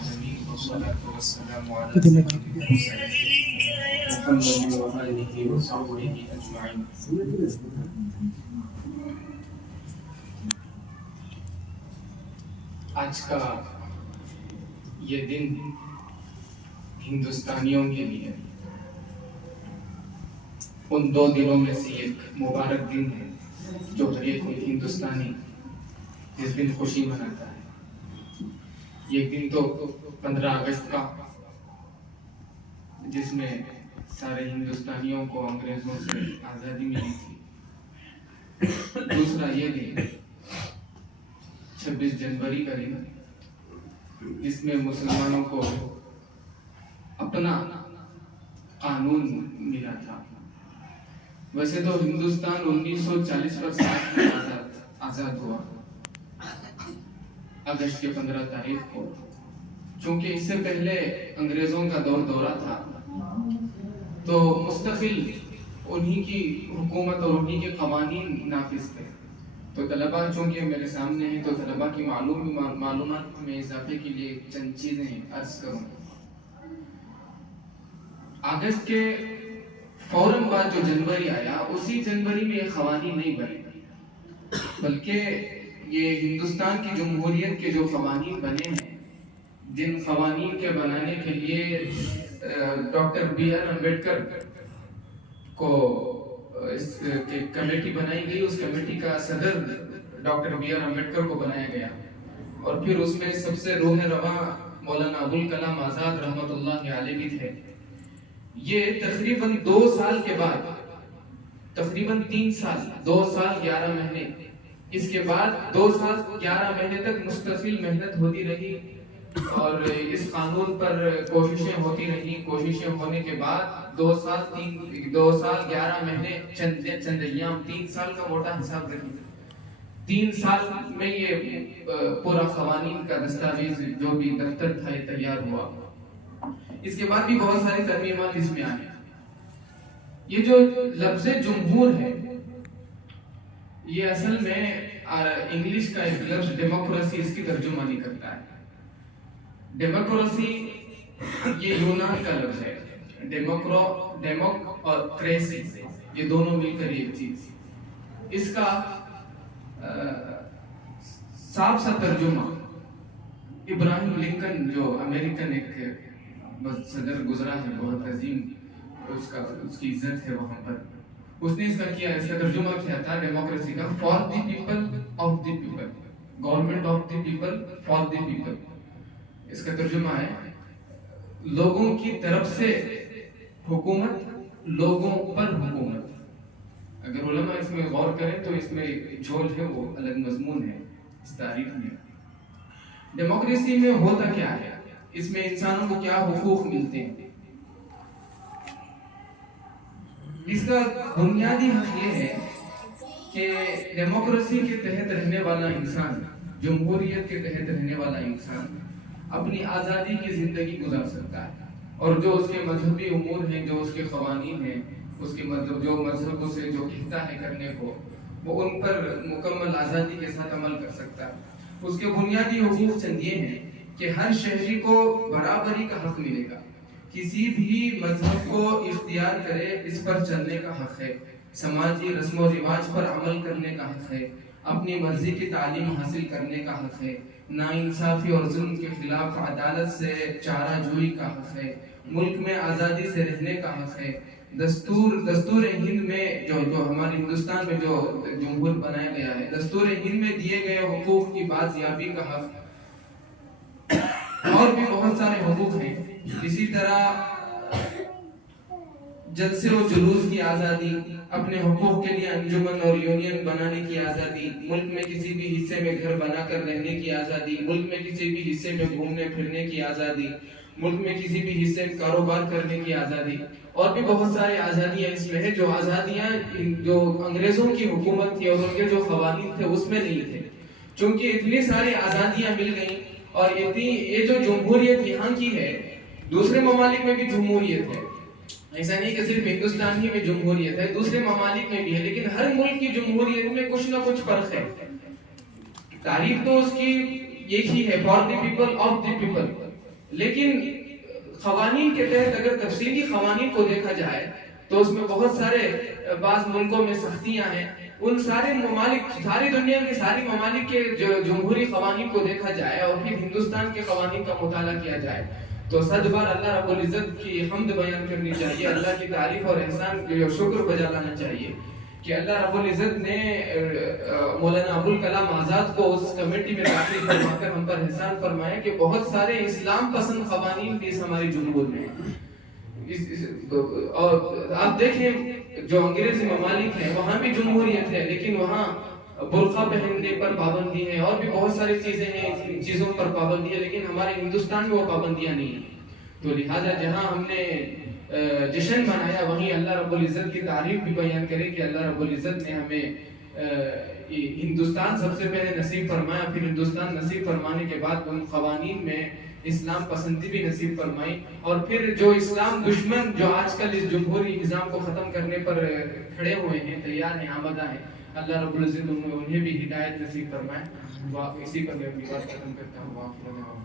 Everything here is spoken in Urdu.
العالمين والصلاة والسلام على سيد المرسلين محمد وآله وصحبه أجمعين. آج کا یہ دن ہندوستانیوں کے لیے ان دو دنوں میں سے ایک مبارک دن ہے جو ہر ایک ہندوستانی جس دن خوشی مناتا ہے. یہ دن تو 15 اگست کا جس میں سارے ہندوستانیوں کو انگریزوں سے آزادی ملی تھی. دوسرا یہ دن 26 جنوری کا دن جس میں مسلمانوں کو اپنا قانون ملا تھا. ویسے تو ہندوستان 1940 پر 60 میں آزاد ہوا اگست کے 15 تاریخ کو. چونکہ اس سے پہلے انگریزوں کا دورہ تھا تو مستقل انہی کی حکومت اور انہی کے قوانین نافذ تھے. تو طلباء چونکہ میرے سامنے ہیں تو طلباء کی معلومات میں اضافے کے لیے چند چیزیں عرض کروں. اگست کے فوراً بعد جو جنوری آیا اسی جنوری میں یہ قوانین نہیں بنے بلکہ یہ ہندوستان کی جمہوریت کے جو قوانین بنے ہیں جن قوانین کے بنانے کے لیے ڈاکٹر بی آر امبیڈکر کو کمیٹی بنائی گئی. اس کمیٹی کا صدر ڈاکٹر بی آر امبیڈکر کو بنایا گیا اور پھر اس میں سب سے روح رواں مولانا ابوالکلام آزاد رحمۃ اللہ علیہ بھی تھے. یہ تقریباً 2 سال کے بعد تقریباً 3 سال 2 سال 11 مہینے اس کے بعد 2 سال 11 مہینے تک مستقل محنت ہوتی رہی اور اس قانون پر کوششیں ہوتی رہی. کوششیں ہونے کے بعد 2 سال 11 مہینے چند ایام 3 سال کا موٹا حساب رکھی. 3 سال میں یہ پورا قوانین کا دستاویز جو بھی دفتر تھا یہ تیار ہوا. اس کے بعد بھی بہت ساری ترمیمات اس میں آئی. یہ جو لفظ جمہور ہے یہ اصل میں انگلش کا ایک لفظ ڈیموکریسی اس کی ترجمانی کرتا ہے. ڈیموکریسی یہ یونان کا لفظ ہے. ڈیموک اور کریسی یہ دونوں مل کر ایک چیز. اس کا صاف سا ترجمہ ابراہیم لنکن جو امریکن ایک صدر گزرا ہے بہت عظیم اس کی عزت ہے وہاں پر, اس نے اس کا کیا. اس کا ترجمہ کیا تھا ڈیموکریسی کا for the people of the people, government of the people for the people. اس کا ترجمہ ہے لوگوں کی طرف سے حکومت لوگوں پر حکومت. اگر علماء اس میں غور کریں تو اس میں جھول ہے وہ الگ مضمون ہے اس تعریف میں. ڈیموکریسی میں ہوتا کیا ہے, اس میں انسانوں کو کیا حقوق ملتے ہیں. اس کا بنیادی حق یہ ہے کہ ڈیموکریسی کے تحت رہنے والا انسان, جمہوریت کے تحت رہنے والا انسان اپنی آزادی کی زندگی گزار سکتا ہے اور جو اس کے مذہبی امور ہیں, جو اس کے قوانین ہیں, اس کے مطلب جو مذہبوں سے جو کہتا ہے کرنے کو وہ ان پر مکمل آزادی کے ساتھ عمل کر سکتا ہے. اس کے بنیادی حقوق چند یہ ہیں کہ ہر شہری کو برابری کا حق ملے گا, کسی بھی مذہب کو اختیار کرے اس پر چلنے کا حق ہے, سماجی رسم و رواج پر عمل کرنے کا حق ہے, اپنی مرضی کی تعلیم حاصل کرنے کا حق ہے, ناانصافی اور ظلم کے خلاف عدالت سے چارہ جوئی کا حق ہے, ملک میں آزادی سے رہنے کا حق ہے. دستور ہند میں جو ہمارے ہندوستان میں جو جمہور بنایا گیا ہے, دستور ہند میں دیے گئے حقوق کی بازیابی کا حق, اور بھی بہت سارے حقوق ہیں. اسی طرح جلسے و جلوس کی آزادی, اپنے حقوق کے لیے انجمن اور یونین بنانے کی آزادی, ملک میں کسی بھی حصے میں گھر بنا کر رہنے کی آزادی, ملک میں کسی بھی حصے میں گھومنے پھرنے کی آزادی, ملک میں کسی بھی حصے میں کاروبار کرنے کی آزادی, اور بھی بہت سارے آزادیاں اس میں ہیں جو آزادیاں جو انگریزوں کی حکومت تھی اور ان کے جو قوانین تھے اس میں نہیں تھے. چونکہ اتنی ساری آزادیاں مل گئیں اور یہ جو جمہوریت یہاں کی ہے, دوسرے ممالک میں بھی جمہوریت ہے. ایسا نہیں کہ صرف ہندوستان ہی میں جمہوریت ہے, دوسرے ممالک میں بھی ہے, لیکن ہر ملک کی جمہوریت میں کچھ نہ کچھ فرق ہے. تعریف تو اس کی ایک ہی ہے, for the people of the people. لیکن قوانین کے تحت اگر تفصیلی قوانین کو دیکھا جائے تو اس میں بہت سارے بعض ملکوں میں سختیاں ہیں. ان سارے ممالک، ساری دنیا کے ساری ممالک کے جو جمہوری قوانین کو دیکھا جائے اور پھر ہندوستان کے قوانین کا مطالعہ کیا جائے تو صد بار اللہ رب العزت کی حمد بیان کرنی چاہیے، اللہ کی تعریف اور احسان کی شکر بجا لانا چاہیے کہ اللہ رب العزت نے مولانا ابوالکلام آزاد کو اس کمیٹی میں داخل فرما کر ہم پر احسان فرمایا کہ بہت سارے اسلام پسند قوانین بھی اس ہماری جمہور میں ہیں. اور آپ دیکھیں جو انگریزی ممالک ہیں وہاں بھی جمہوریت ہے لیکن وہاں برقع پہننے پر پابندی ہے اور بھی بہت ساری چیزیں ہیں، چیزوں پر پابندی ہے، لیکن ہمارے ہندوستان میں وہ پابندیاں نہیں ہیں. تو لہٰذا جہاں ہم نے جشن منایا وہیں اللہ رب العزت کی تعریف بھی بیان کرے کہ اللہ رب العزت نے ہمیں ہندوستان سب سے پہلے نصیب فرمایا، پھر ہندوستان نصیب فرمانے کے بعد ان قوانین میں اسلام پسندی بھی نصیب فرمائی، اور پھر جو اسلام دشمن جو آج کل اس جمہوری نظام کو ختم کرنے پر کھڑے ہوئے ہیں، تیار ہیں، آمادہ ہیں، اللہ رب العزت انہیں بھی ہدایت نصیب فرمائے. اسی پر میں اپنی بات ختم کرتا ہوں.